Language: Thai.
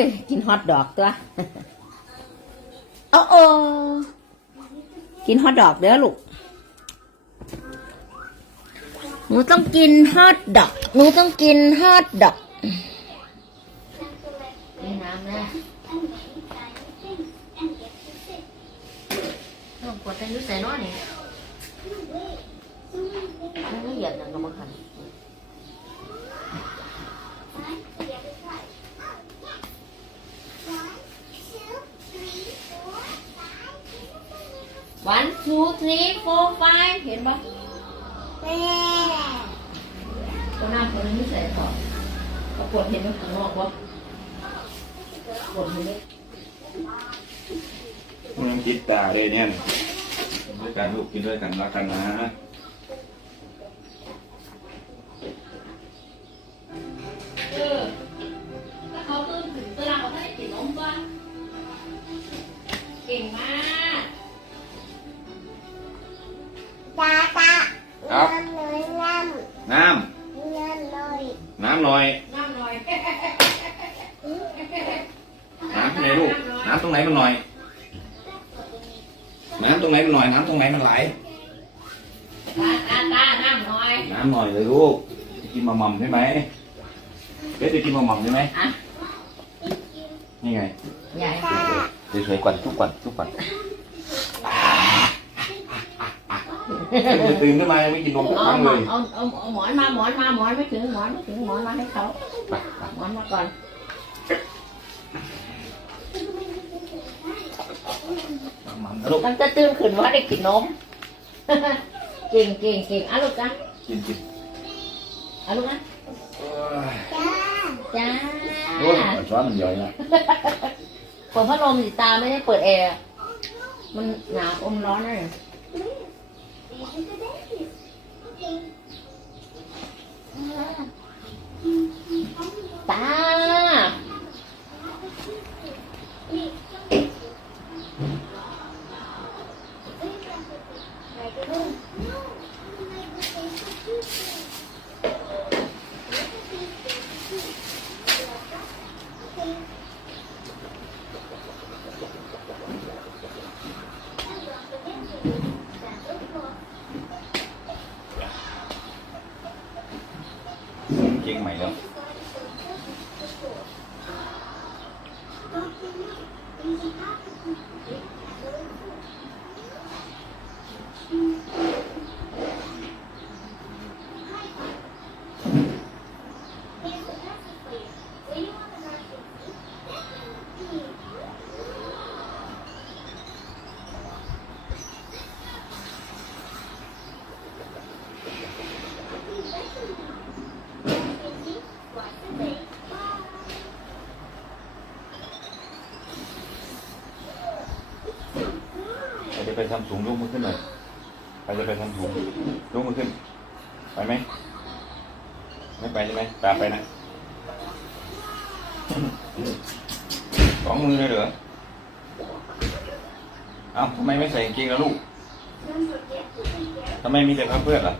ย กินฮอทดอกตัวโอ้โอกินฮอทดอกเด้อลูก หนูต้องกินฮอทดอก หนูต้องกินฮอทดอกนี่น้ำนะต้องกดแต่ยุ่ใส่น้อยนี่ไม่เหยียบหนังกระมังคัน one two three four five เห็นปะตัวหน้าคนนี้ใส่ต่อปรากฏเห็นมันข้างนอกวะกดมันเล็กมันคิดตาเลยเนี่ยกินด้วยกันลูกกินด้วยกันรักกันนะเออถ้าเขาตื่นถึงเวลาเขาไม่ได้กินนมก่อนเก่งมากำตรงไหนมันหน่อย น้ำตรงไหนมันหน่อย น้ำตรงไหนมันไหลตาตาตาน้ำหน่อย น้ำหน่อยเลยลูกจะกินมะม่ำใช่ไหมเบสจะกินมะม่ำใช่ไหมอะ นี่ไงใหญ่สวยๆก่อนทุกก่อนทุกก่อนตื่นขึ้นมายังไม่กินนมทุกคเอารั้งหมเลอนยเอาเอาเอาหมอนมาหมอนมาหมอนไม่ถึงหมอนไม่ถึงหมอนมาให้เขาไปไปหมอนมาก่อน ลูกมันจะตื่นขึ้นว่าได้กินนมเก่งเก่งเก่งอะลูกนะกินกินอะลูกนะโอ้ยจ้าโอ้ยช้อนมันย่อยนะเปิดพัดลมสิตาไม่ได้เปิดแอร์มันหนาวอมร้อนนะเนี่ยตา เก่งใหม่แล้ว จะไปทำสูงยกมือขึ้นหน่อยใครจะไปทำสูงยกมือขึ้น ไปไหม ไม่ไปใช่ไหมตามไปนะสองมือเลยเหรอเอ้าทำไมไม่ใส่กางเกงล่ะลูกทำไมมีแต่ผ้าเพื่อนล่ะ